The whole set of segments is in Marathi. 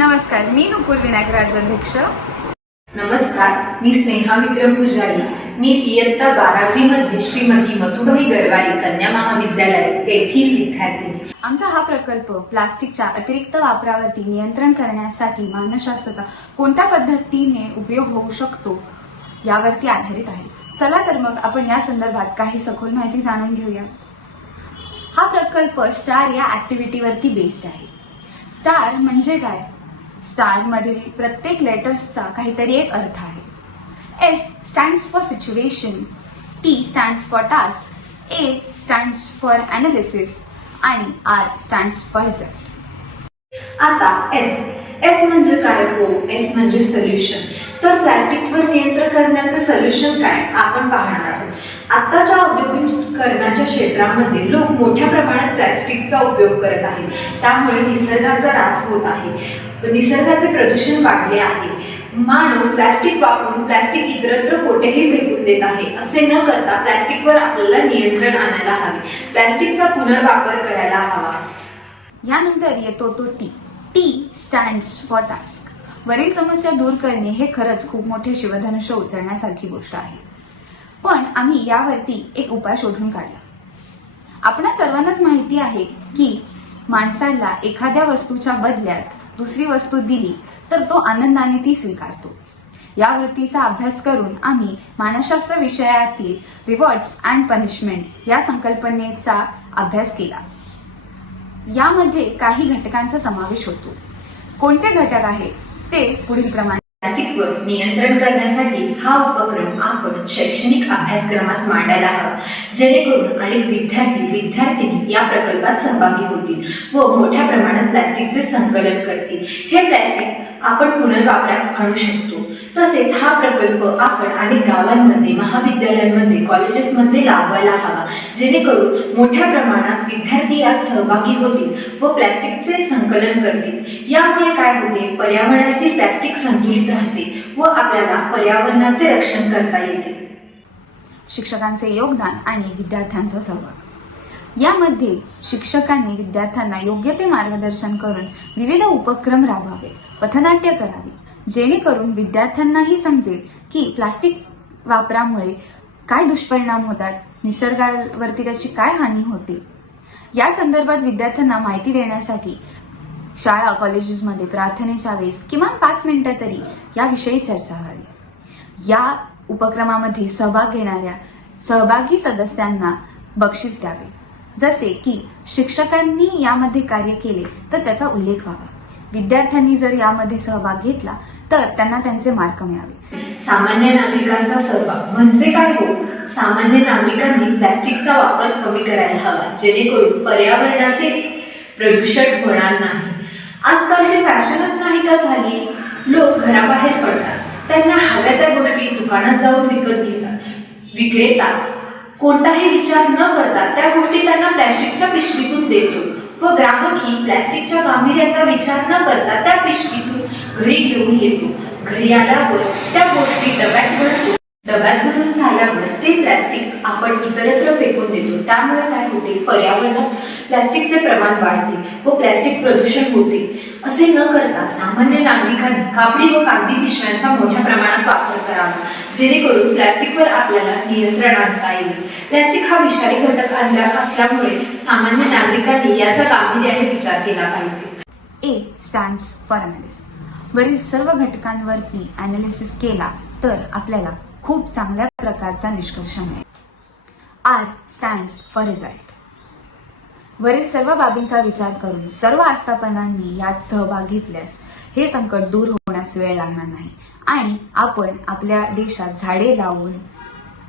नमस्कार, मी नुपूर विनायक राजाध्यक्ष. नमस्कार, मी स्नेहा विक्रम पुजारी. मी इयत्ता 12वी मध्ये श्रीमती मधुबाई गरवाली कन्या महाविद्यालय येथील विद्यार्थिनी. आमचा हा प्रकल्प प्लास्टिकच्या अतिरिक्त वापरावरती नियंत्रण करण्यासाठी मानसशास्त्राचा कोणत्या पद्धतीने उपयोग होऊ शकतो यावरती आधारित आहे. चला तर मग आपण या संदर्भात काही सखोल माहिती जाणून घेऊया. हा प्रकल्प स्टार या ऍक्टिव्हिटीवरती बेस्ड आहे. स्टार म्हणजे काय? स्टार मधील प्रत्येक लेटर्सचा काहीतरी एक अर्थ आहे. S stands for situation, T stands for task, A stands for analysis आणि R stands for result. आता S म्हणजे काय हो? S म्हणजे सोल्युशन. तर प्लास्टिकवर नियंत्रण करण्याचं सोल्युशन काय आपण पाहणार आहोत. आताच्या औद्योगिकीकरणाच्या क्षेत्रामध्ये लोक मोठ्या प्रमाणात प्लास्टिकचा उपयोग करत आहेत. त्यामुळे निसर्गाचा ऱ्हास होत आहे, निसर्गाचे प्रदूषण वाढले आहे. मानव प्लास्टिक वापरून प्लास्टिक इतरत्र कुठेही फेकून देत आहे. असे न करता प्लास्टिकवर आपल्याला नियंत्रण आणायला हवे. प्लास्टिकचा पुनर्वापर करायला हवा. यानंतर येतो तो T stands for task. वरील समस्या दूर करणे हे खरंच खूप मोठे शिवधनुष्य उचलण्यासारखी गोष्ट आहे. पण आम्ही यावरती एक उपाय शोधून काढला. आपणा सर्वांनाच माहिती आहे की माणसाला एखाद्या वस्तूच्या बदल्यात दुसरी वस्तू दिली तर तो आनंदाने ती स्वीकारतो. या वृत्तीचा अभ्यास करून आम्ही मानसशास्त्र विषयातील रिवॉर्ड्स अँड पनिशमेंट या संकल्पनेचा अभ्यास केला. यामध्ये काही घटकांचा समावेश होतो. कोणते घटक आहेत ते पुढील प्रमाणे. प्लास्टिकवर नियंत्रण करण्यासाठी हा उपक्रम आपण शैक्षणिक अभ्यासक्रमात मांडायला हवा, जेणेकरून अनेक विद्यार्थी या प्रकल्पात सहभागी होतील व मोठ्या प्रमाणात प्लास्टिकचे संकलन करतील. हे प्लास्टिक आपण पुनर्वापरात आणू शकतो. तसेच हा प्रकल्प आपण अनेक गावांमध्ये, महाविद्यालयांमध्ये, कॉलेजेसमध्ये लाभवायला हवा, जेणेकरून मोठ्या प्रमाणात विद्यार्थी यात सहभागी होतील व प्लास्टिकचे संकलन करतील. यामुळे काय होते? पर्यावरणातील प्लास्टिक संतुलित राहते व आपल्याला पर्यावरणाचे रक्षण करता येते. शिक्षकांचे योगदान आणि विद्यार्थ्यांचा सहभाग. यामध्ये शिक्षकांनी विद्यार्थ्यांना योग्य ते मार्गदर्शन करून विविध उपक्रम राबवावे, पथनाट्य करावे, जेणेकरून विद्यार्थ्यांनाही समजेल की प्लास्टिक वापरामुळे काय दुष्परिणाम होतात, निसर्गावरती त्याची काय हानी होते. या संदर्भात विद्यार्थ्यांना माहिती देण्यासाठी शाळा कॉलेजेसमध्ये प्रार्थनेच्या वेळेस किमान 5 मिनिटं तरी याविषयी चर्चा व्हावी. या उपक्रमामध्ये सहभाग घेणाऱ्या सहभागी सदस्यांना बक्षीस द्यावे. जसे की शिक्षकांनी यामध्ये कार्य केले तर त्याचा उल्लेख व्हावा. विद्यार्थ्यांनी जर यामध्ये सहभाग घेतला तर त्यांना त्यांचे मार्क मिळावे. सामान्य नागरिकांचा सहभाग म्हणजे काय हो? सामान्य नागरिकांनी प्लास्टिकचा वापर कमी करायला हवा, जेणेकरून पर्यावरणाचे प्रदूषण होणार नाही. आजकालची फॅशनच नाही का झाली? लोक घराबाहेर पडतात, त्यांना हव्या त्या गोष्टी दुकानात जाऊन विकत घेतात. विक्रेता कोणताही विचार न करता त्या गोष्टी त्यांना प्लास्टिकच्या पिशवीतून देतो व ग्राहकही प्लास्टिकच्या गांभीर्याचा विचार न करता त्या पिशवीतून घरी घेऊन येतो. घरी आल्यावर त्या गोष्टी डब्यात भरून झाल्यावर ते प्लास्टिक आपण इतरत्र फेकून देतो. त्यामुळे काय होते? पर्यावरणात प्लास्टिकचे प्रमाण वाढते व प्लास्टिक प्रदूषण होते. असे न करता सामान्य नागरिकांनी कापडी व कागदी पिशव्यांचा मोठ्या प्रमाणात वापर करावा, जेणेकरून प्लास्टिकवर आपल्याला नियंत्रण आणता येईल. प्लास्टिक हा विषारी घटक असल्यामुळे सामान्य नागरिकांनी याचा गांभीर्याने विचार केला पाहिजे. A stands for analysis. वरील सर्व घटकांवरती अनालिसिस केला तर आपल्याला खूप चांगल्या प्रकारचा निष्कर्ष मिळेल. R stands for result. वरील सर्व बाबींचा विचार करून सर्व आस्थापनांनी यात सहभाग घेतल्यास हे संकट दूर होण्यास वेळ लागणार नाही आणि आपण आपल्या देशात झाडे लावून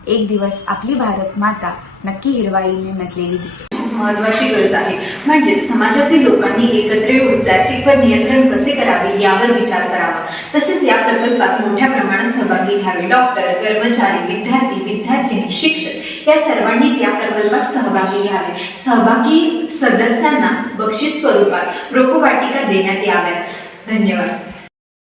एक दिवस आपली भारत माता नक्की हिरवाईने नटलेली दिसेल. महत्वाची गरज आहे. म्हणजे समाजातील लोकांनी एकत्र येऊन प्लास्टिकवर नियंत्रण कसे करावे यावर विचार करावा. तसेच या प्रकल्पात मोठ्या प्रमाणात सहभागी घ्यावे. डॉक्टर, कर्मचारी, विद्यार्थी, शिक्षक या सर्वांनीच या प्रकल्पात सहभागी घ्यावे. सहभागी सदस्यांना बक्षीस स्वरूपात रोपवाटिका देण्यात याव्यात. धन्यवाद.